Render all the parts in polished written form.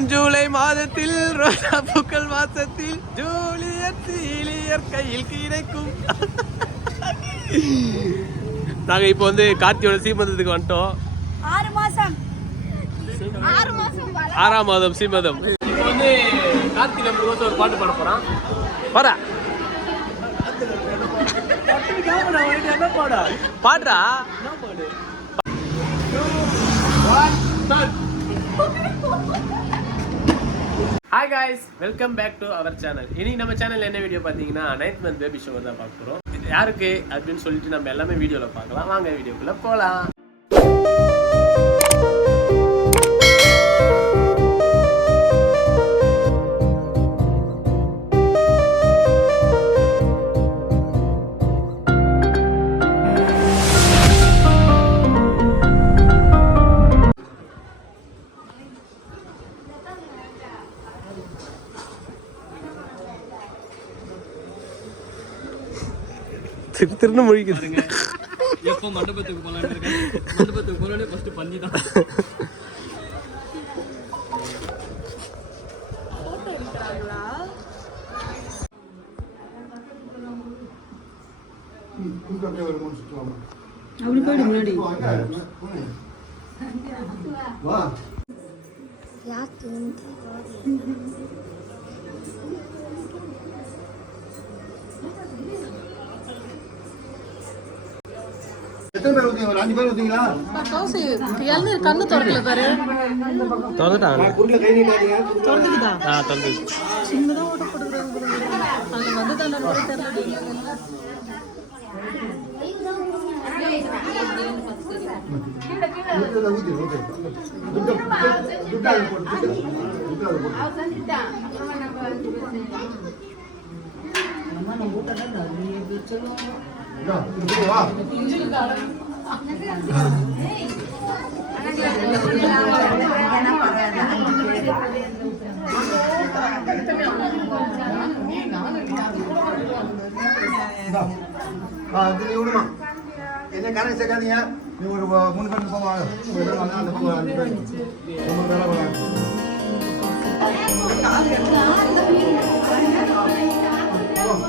June July மாதத்தில் ரோஜா பூக்கள் மாசத்தில் ஜூலியட் சீலியர் கையில் கிடைக்கும். நாங்க இப்போ வந்து கார்த்தியோட சீமந்தத்துக்கு வந்துட்டோம். 6 மாசம் 6ஆம் மாதம் சீமந்தம். இப்போ வந்து கார்த்தி நம்மளுக்கு ஒரு பாட்டு பாட போறான். பாடா பாடுறா. Hi guys, welcome back to our channel. இன்னைக்கு நம்ம சேனல் என்ன வீடியோ பார்த்தீங்கன்னா 9th month பேபி ஷோ தான் பார்க்க போகிறோம். இது யாருக்கு அப்படின்னு சொல்லிட்டு நம்ம எல்லாமே வீடியோவில் பார்க்கலாம். வாங்க வீடியோக்குள்ளே போகலாம். திருன்னு மொழிக்குதுங்க. எப்போ மண்டபத்துக்கு போகலான்னு இருக்கேன். மண்டபத்துக்கு போகலானே ஃபஸ்ட்டு பண்ணி தான் அப்படி போயிடு முன்னாடி. எத்தனை பேர் ஊத்தீங்க? ஒரு 5 பேர் ஊத்தீங்களா? கண்ணு திறக்கல பாரு. திறந்துட்டாங்க. குறுக்குல கை நீட்டாதீங்க. திறந்துக்குதா? திறந்து சின்னதா ஓட்ட போடுறாங்க. அங்க வந்து தான போய் தெரியல. ஊத்து ஊத்து ஊத்து. துட்டா போட்டு. அவ சந்திட்டா. நம்ம ஊட்ட தான் நீ வெச்சோம். வா வா. அது விடுமா என்ன கணக்கு சேர்க்காதீங்க. நீ ஒரு 3 பேர் போவாங்க. அந்த பக்கம் 5 பேர் 3 பேர் போவாங்க.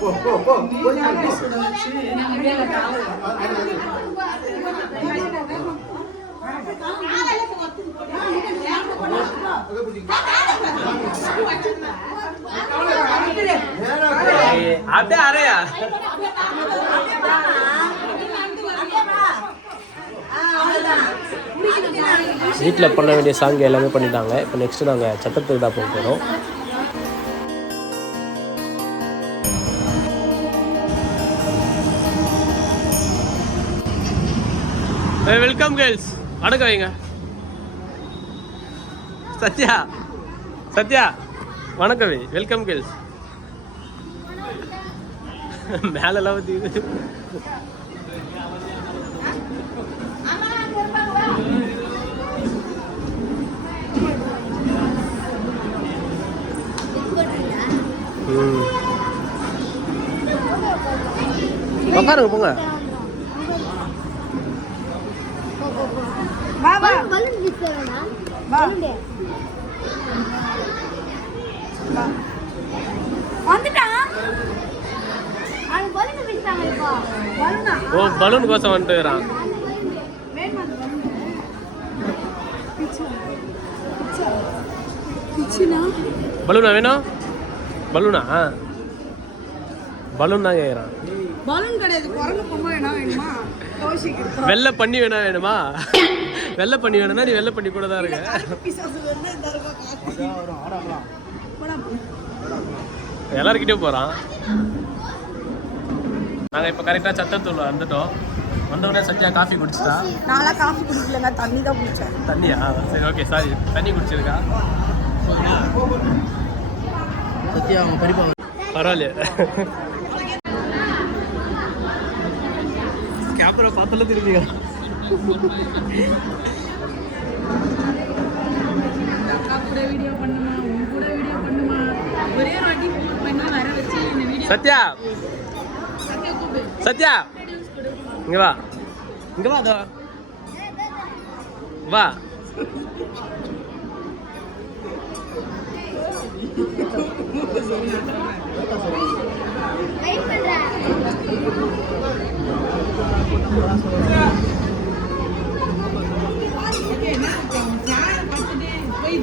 போ போ போ போய் அப்படியே அறையா வீட்டில் பண்ண வேண்டிய சாங் எல்லாமே பண்ணிட்டாங்க. இப்போ நெக்ஸ்ட் நாங்கள் சத்திரத்துக்கு தான் போக போகிறோம். Welcome girls. வணக்கம் வைங்க. சத்யா சத்யா வணக்கம் வை. Welcome girls. மேலெல்லாம் வந்து உட்காருங்க போங்க. ஓ பலூன் கோசம் வந்துட்டுறான். பலூனா வேணும்? பலூனா பலூன் தான் கேட்குறான். பலூன் கிடையாது. குரங்கு பொம்மை வேணா வேணுமா? வெள்ளை பண்ணி வேணா வேணுமா? வெள்ளை பண்ணி வேணும்னா நீ வெள்ளை பண்ணி கூட தான் இருக்க. எல்லாருக்கிட்டே போகிறான். நாங்கள் இப்போ கரெக்டாக சத்தத்தூள் வந்துட்டோம். வந்தோடனே சத்யா காஃபி குடிச்சிட்டா. நான்லாம் காஃபி குடிக்கலங்க, தண்ணி தான் குடிச்சேன். தண்ணியா? சரி ஓகே சாரி. தண்ணி குடிச்சிருக்கா சத்யா அவங்க பரிப்பா பரவாயில்லையே. கேமரா பார்த்தாலும் திரும்பிங்க. வீடியோ பண்ணுமா, உன் கூட வீடியோ பண்ணுமா, ஒரே வாட்டி ஃபோன் பண்ணி வர வச்சு இந்த வீடியோ. சத்யா சத்யா இங்க வா, இங்க வா, வா. போய்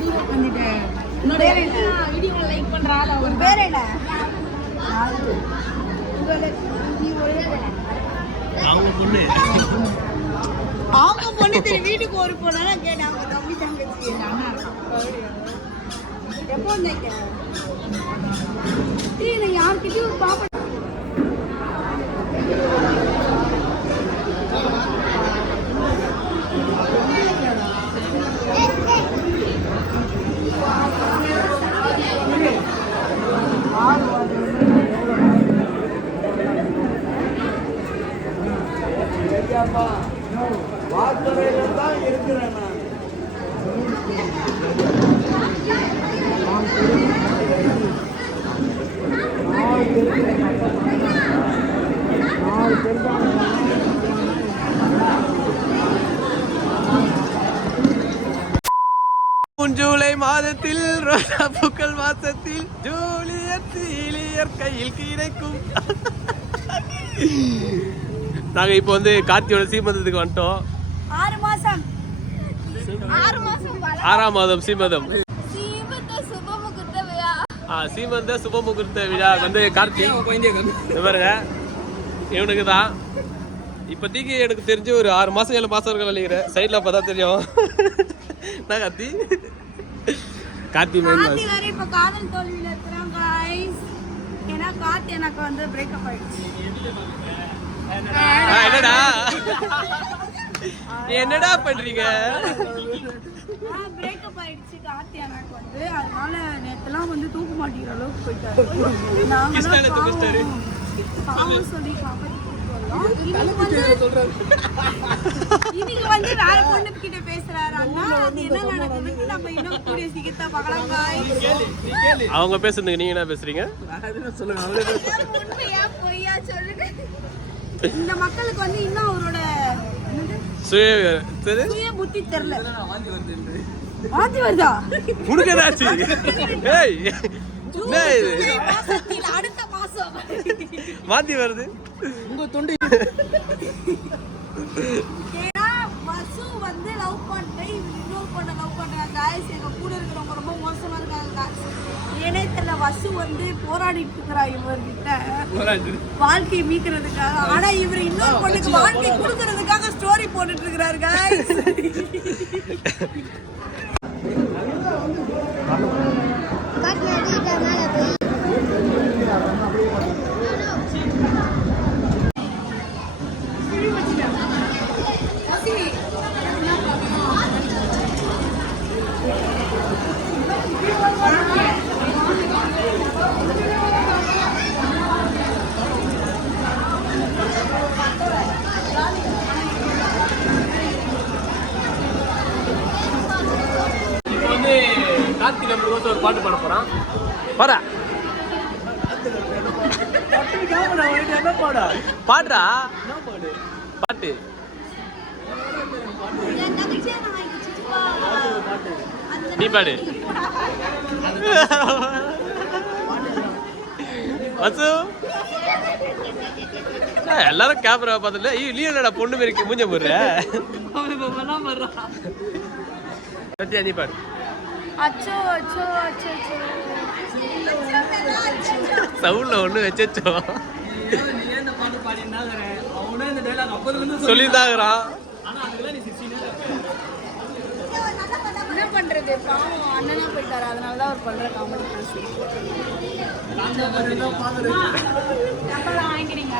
தூரம் பண்ணிட்டேன். உன்னோட வீடியோ லைக் பண்றாள் அவர் பேர் என்ன? அவங்க பொண்ணு வீட்டுக்கு ஒரு போனா கேட்டேன். அவங்க தம்பி தங்கச்சி எப்போ வந்தீங்க? யார்கிட்டயும் ஒரு பாப்பா வார்த்தையில தான் இருக்கிறேன் நான். ஜூலை மாதத்தில் ரோஜா பூக்கள் மாசத்தில் ஜூலியட் சீலியர் கையில் கிடைக்கும். நாங்க இப்போ வந்து கார்த்தியோட சீமந்தத்துக்கு வந்துட்டோம். 6 மாசம் 6ஆம் மாதம் சீமந்தம். சீமந்த சுப முகூர்த்த விழா வந்து கார்த்தி பாருங்க இவனுக்கு தான். இப்போதைக்கு எனக்கு தெரிஞ்சு ஒரு 6 மாசம் 7 மாசம் இருக்க நினைக்கிறேன். சைட்ல பார்த்தா தெரியும். நான் கார்த்தி வேற இப்ப காதல் தோல்வியில இருக்கிறோம் गाइस. ஏன்னா கார்த்தி எனக்கு வந்து பிரேக்கப் ஆயிடுச்சு. என்னடா என்னடா பண்றீங்க? பிரேக்கப் ஆயிடுச்சு கார்த்தி எனக்கு வந்து. அதனால நேத்தெல்லாம் வந்து தூக்க மாட்டேங்கிற அளவுக்கு போயிட்டாரு. நாங்க பாவம் சொல்லி காப்பாத்தி இன்னைக்கு வந்து வேற பொண்ணு கிட்ட பேசுறாரு. அண்ணா அது என்ன நடக்குதுன்னு நம்ம இன்னும் கூடிய சீக்கிரத்தை பார்க்கலாம் गाइस. அவங்க பேசுறதுக்கு நீங்க என்ன பேசுறீங்க? உண்மையா பொய்யா சொல்லுங்க. இந்த மக்களுக்கு வந்து இன்னும் அவரோட சுய புத்தி தெரியல. வாந்தி வருதா உனக்கு ஏதாச்சு? ஏய் அடுத்த மாசம் வாந்தி வருது உங்க தொண்டை. ஏன்னா வசு வந்து லவ் பண்ணிட்டு இன்னொரு பொண்ணை லவ் பண்றாங்க गाइस. எங்க கூட இருக்கிறவங்க ரொம்ப மோசமா இருக்காங்க गाइस. ஏனே தெரியல வசு வந்து போராடிட்டு இருக்கிறா இவர்கிட்ட வாழ்க்கையை மீக்கிறதுக்காக. ஆனா இவர் இன்னொரு பொண்ணுக்கு வாழ்க்கை கொடுக்கறதுக்காக ஸ்டோரி போட்டுட்டு இருக்கிறாரு गाइस. கார்த்தி நம்மளுக்கு ஒரு பாட்டு பாட போறான். பாடா பாடுறா பாட்டு. நீ பாடு. வசு எல்லாரும் கேமரா பார்த்துல நீ என்னடா பொண்ணு மாரி மூஞ்ச போடுற? சத்யா நீ பாடு. அச்சோ அச்சோ அச்சோ சவுண்ட்ல ஒண்ணு வச்சோ சொல்லிதாங்கிறான். என்ன பண்றது பாவம் அண்ணனா போயிட்டாரு. அதனாலதான் அவர் பண்ற காமெடி வாங்கிக்கிறீங்க.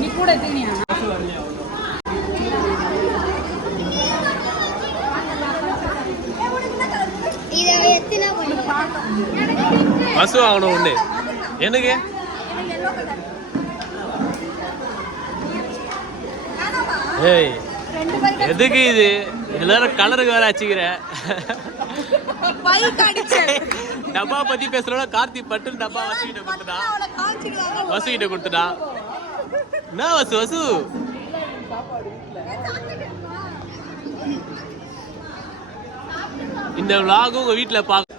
நீ கூட தீனியா பசு ஆகணும் ஒண்ணு எனக்கு. ஏய் எதுக்கு இது? எல்லாரும் கலருக்கு வேற அச்சுக்கிற. டப்பா பத்தி பேசுறோம். கார்த்தி பட்டு டப்பா வசுகிட்ட கொடுத்துட்டான். வசுகிட்ட கொடுத்துட்டான். என்ன வசு வசு இந்த vlog உங்க வீட்ல பாக்க.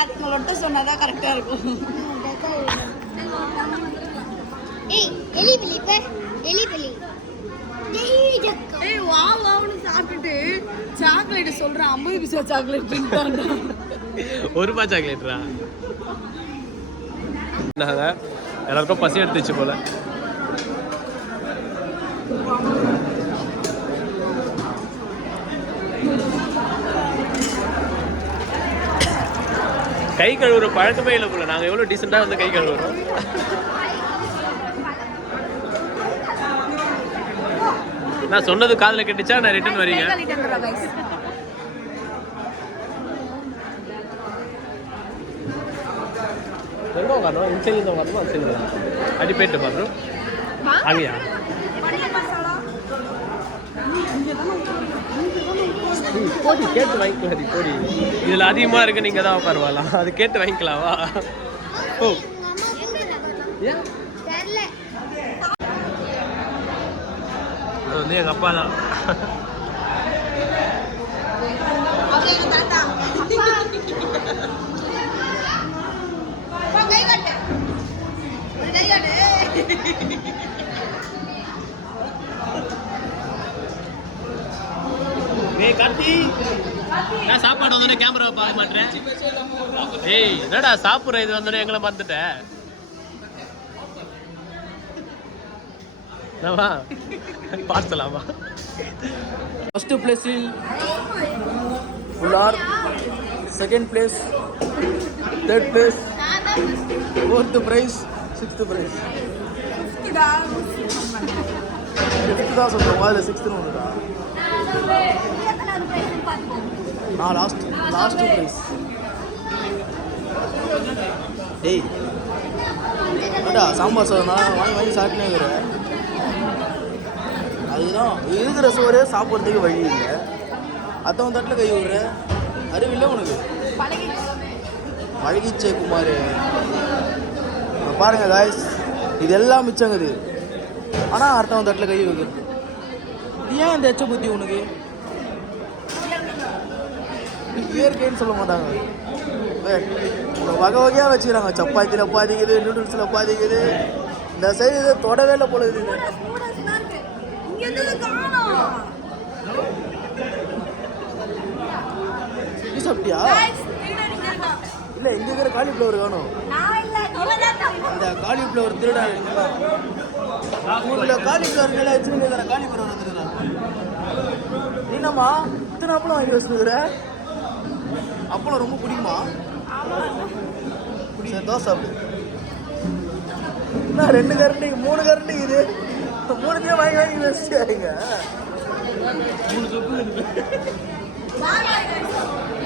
அது உங்களோட சொன்னாதான் கரெக்டா இருக்கும். எலி பிலி வா வான்னு சாப்பிட்டுட்டு சாக்லேட் சொல்றேன் 50 பைசா சாக்லேட் தின்ட்டான்டா. 1 ரூபாய் சாக்லேட்ரா. நாங்க எல்லாருக்கும் பசி எடுத்துச்சு போல. கை கழுவுற பழக்கமே இல்லை போல. நாங்க எவ்வளவு டீசெண்டா வந்து கை கழுவுறோம். நான் சொன்னது காதுல கேட்டுச்சா? நான் ரிட்டர்ன் வரீங்க. எங்க உட்காரணும்? இந்த சைடு இருந்து உட்காரணும், அந்த சைடு அடி போயிட்டு பாக்குறோம். அங்கயா போடி கேட்டு வாங்கிக்கலாம். போடி இதுல அதிகமா இருக்கு, நீங்க தான் உட்காருவாலாம். அது கேட்டு வாங்கிக்கலாவா? ஓ ஏன் அது வந்து எங்க அப்பா தான். கார்த்தி நான் சாப்பாடு வந்தோடனே கேமராவை பார்க்க மாட்டேன். ஏய் என்னடா சாப்பிட்ற இது வந்தோடனே எங்களை மறந்துட்டேன். பார்த்துலாமா? ஃபர்ஸ்ட் பிளேஸில் உள்ளார், second place, third place, fourth prize, sixth prize. Fifth தான் சொல்கிறோம், அதில் சிக்ஸ்த்துன்னு ஒன்றுடா. நான் லாஸ்ட் பிரைஸ். டேய் அடா சாம்பார் சாதம் வாங்கி சாப்பிட்டுனே இருக்கிறேன். அதுதான் இருக்கிற சோறு சாப்பிட்றதுக்கு வழி இல்லை. அத்தவன் தட்டில் கை விடுற அறிவில்லை உனக்கு. பழகிச்சே குமார். பாருங்க காய்ஸ், இது எல்லாம் மிச்சங்குது. ஆனால் அர்த்தவன் தட்டில் கை வைக்கிறது. ஏன் இந்த எச்ச புத்தி உனக்கு? இயற்கைன்னு சொல்ல மாட்டாங்க. வகை வகையாக வச்சுக்கிறாங்க. சப்பாத்தியில் பாதிக்குது, நூடுல்ஸில் பாதிக்குது. இந்த சைடு தொடவே இல்லை போல இருக்குது. நீ சாப்பிட்டியா? இல்லை, இங்கே இருக்கிற காலிஃப்ளவர் வேணும். இந்த காலிஃப்ளவர் திருடா ஊரில் காலிஃப்ளவர் மேலே வச்சுருக்கிற காலிஃப்ளவர் வந்துருக்கா. என்னம்மா இத்தனை அப்பளம் வாங்கி வச்சுருக்குற? அப்பளம் ரொம்ப பிடிக்குமா? சரி தோசை சாப்பிடு. என்ன 2 கரண்டி 3 கரண்டி இது 3த்தையும் வாங்கி வச்சுக்காதீங்க. 3 சொப்பு.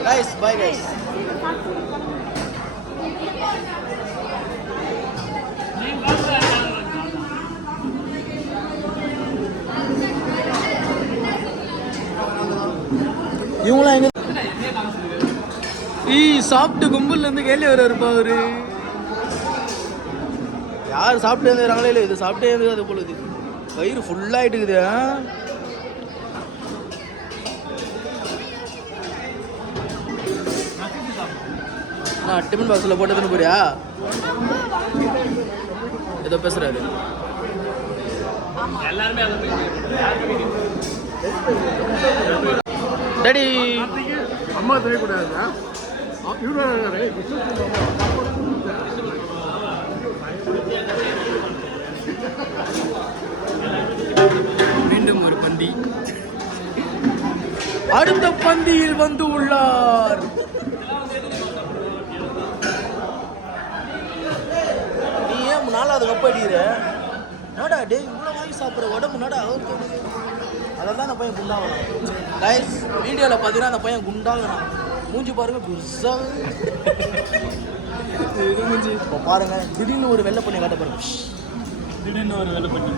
Guys bye guys. இவங்களாம் எங்க சாப்பிட்டு கும்பல்ல இருந்து கேள்வி வருவாருப்பா அவரு. யார் சாப்பிட்டு இருந்துறாங்களே இல்லை, இது சாப்பிட்டே இருந்தது. அது போல இது வயிறு ஃபுல்லாகிட்டு இருக்குது. நான் டிஃபன் பாக்ஸில் போட்டதுன்னு போறியா? ஏதோ பேசுறாரு. டாடி அம்மா தெரியக்கூடாது. மீண்டும் ஒரு பந்தி. அடுத்த பந்தியில் வந்து உள்ளார். நீ ஏன் 4வது கப் அடிக்கிற? நாடா டே இவ்வளோ வாங்கி சாப்பிட்ற உடம்பு நாடா அவருக்கு. அதில் தான் அந்த பையன் குண்டாகணும். கைஸ் வீடியோவில் பார்த்தீங்கன்னா அந்த பையன் குண்டாகணும். மூஞ்சி பாருங்க பெருசாக மூஞ்சி. இப்போ பாருங்க திடீர்னு ஒரு வெள்ளை பண்ணி காட்ட பாருங்க. திடீர்னு ஒரு வெள்ளை பண்ணி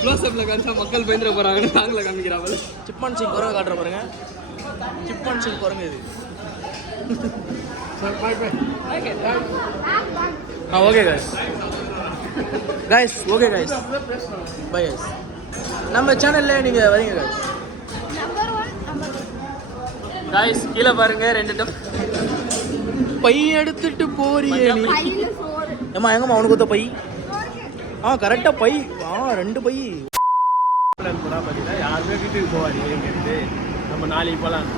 க்ளோஸ்அப்பில் காமிச்சா மக்கள் பயந்துட போகிறாங்கன்னு நாங்கள காமிக்கிறாங்க. சிப்பான் சிங் குரங்க காட்டுற பாருங்க. சிப்பான் சிங் குரங்கு இது. Okay guys. Guys okay guys bye guys. நம்ம சேனல்ல நீங்க வரீங்க கைஸ். நம்பர் 1 நம்பர் 2 காய்ஸ் கீழே பாருங்க 2 டப் பை எடுத்துட்டு போறியே நீ. கையில சோறு. ஏமா எங்கம்மா அவனுக்கு ஒத்த பை? கரெக்டா பை. 2 பை. பிளான் பண்ணா பார்த்தீங்கன்னா யாருமே வீட்டுக்கு போவாது இருந்து நம்ம நாளைக்கு போகலாம்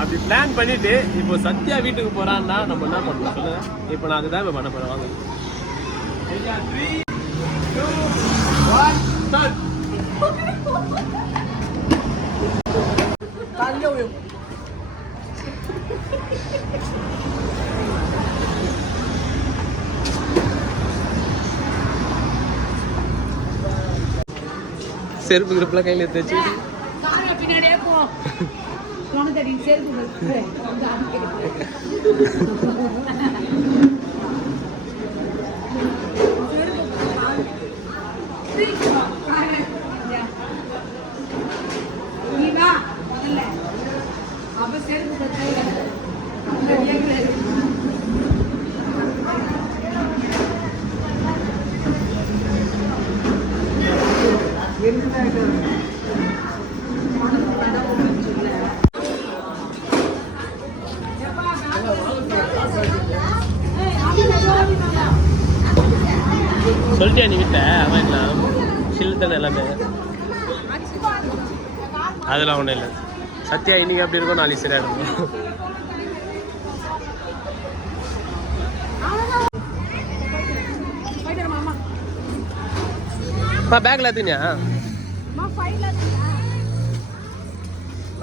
அப்படி பிளான் பண்ணிட்டு இப்போ சத்யா வீட்டுக்கு போறான்னா நம்ம என்ன பண்ணணும் சொல்லுங்க. இப்போ நான் அதுதான் இப்போ பண்ண போறேன். வாங்க 3 2 1 ஸ்டார்ட். செருப்பு கிருப்புலாம் கையில் எடுத்து வச்சு பின்னாடியே போ. உனக்கு தெரியும் செருப்பு. நீ வா முதல்ல. அப்ப செருப்பு சொல்லிட்டியா நீ கிட்ட அவன் சில் தானே எல்லாமே. அதெல்லாம் ஒன்றும் இல்லை. சத்யா இன்னைக்கு அப்படி இருக்கும், நாளைக்கு சரியா இருக்கும். பேக்ல எடுத்துனியா?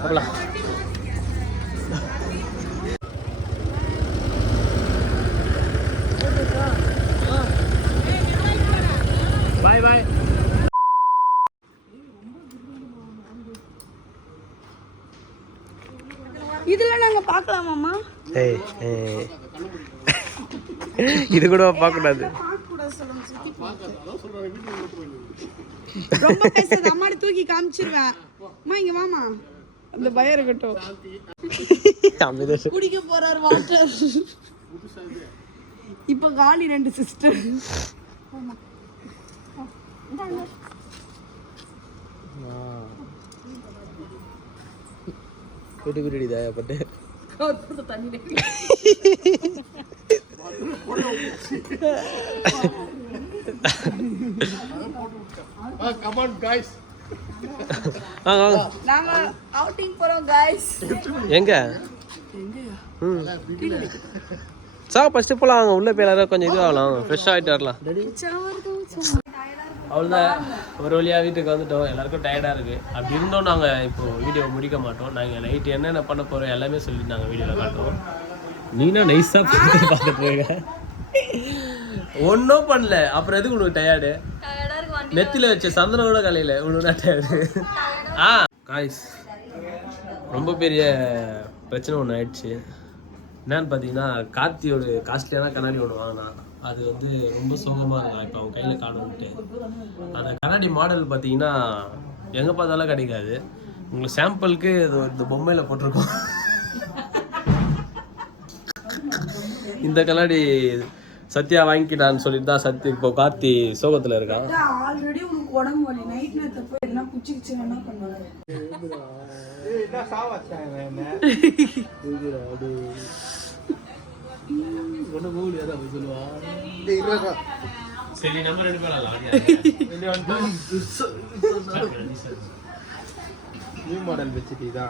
அவ்வளோ பாய் பாய். இதுல நாங்க பார்க்கலாமாம்மா? இது கூட பார்க்கக்கூடாது. ரொம்ப பேசாத, அம்மாடி தூக்கி காமிச்சிருவேன். அம்மா இங்க வாமா. அந்த பயம் இருக்கட்டும். குடிக்க போறாரு வாட்டர். இப்ப காலி 2 சிஸ்டர். பட்டு நாங்க அவுட்டிங் போறோம் गाइस. எங்க ஃபர்ஸ்ட் போலாம். அங்கே உள்ள போய் எல்லாரும் கொஞ்சம் இதுவாகலாம், ஃப்ரெஷ்ஷாக ஆகிட்டு வரலாம். அவ்வளோதான், ஒரு வழியாக வீட்டுக்கு வந்துட்டோம். எல்லாருக்கும் டயர்டாக இருக்குது. அப்படி இருந்தோம் நாங்கள் இப்போது வீடியோ முடிக்க மாட்டோம். நாங்கள் நைட்டு என்னென்ன பண்ண போகிறோம் எல்லாமே சொல்லிட்டு நாங்கள் வீடியோவில் காட்டுவோம். நீனா நைஸாக பார்த்துட்டு போயிருங்க. ஒன்றும் பண்ணல. அப்புறம் எதுக்கு உனக்கு டயர்டு? நெத்தியில் வச்ச சந்தனம் கூட கலையில் உனக்கு டயர்டு. காய்ஸ் ரொம்ப பெரிய பிரச்சனை ஒன்று ஆயிடுச்சு. என்னன்னு பார்த்தீங்கன்னா, கார்த்தியோட காஸ்ட்லியான கண்ணாடி ஒன்று வாங்கினான். அது வந்து ரொம்ப சோகமாக இருக்கும். இப்போ அவன் கையில் காணுன்ட்டு அந்த கண்ணாடி மாடல் பார்த்தீங்கன்னா எங்கே பார்த்தாலும் கிடைக்காது. உங்களுக்கு சாம்பிளுக்கு இந்த பொம்மையில் போட்டிருக்கோம். இந்த கண்ணாடி சத்யா வாங்கிக்கிட்டான்னு சொல்லிட்டு தான் சத்யா இப்போ கார்த்தி சோகத்தில் இருக்கான். ஆல்ரெடி உனக்கு உடம்பு வலி. நைட் நேரத்தை போய் என்ன குச்சிக்கிச்சு என்ன பண்ணுவாங்க? சரி நம்ம 2 பேரும் நியூ மாடல் வச்சுட்டீதா?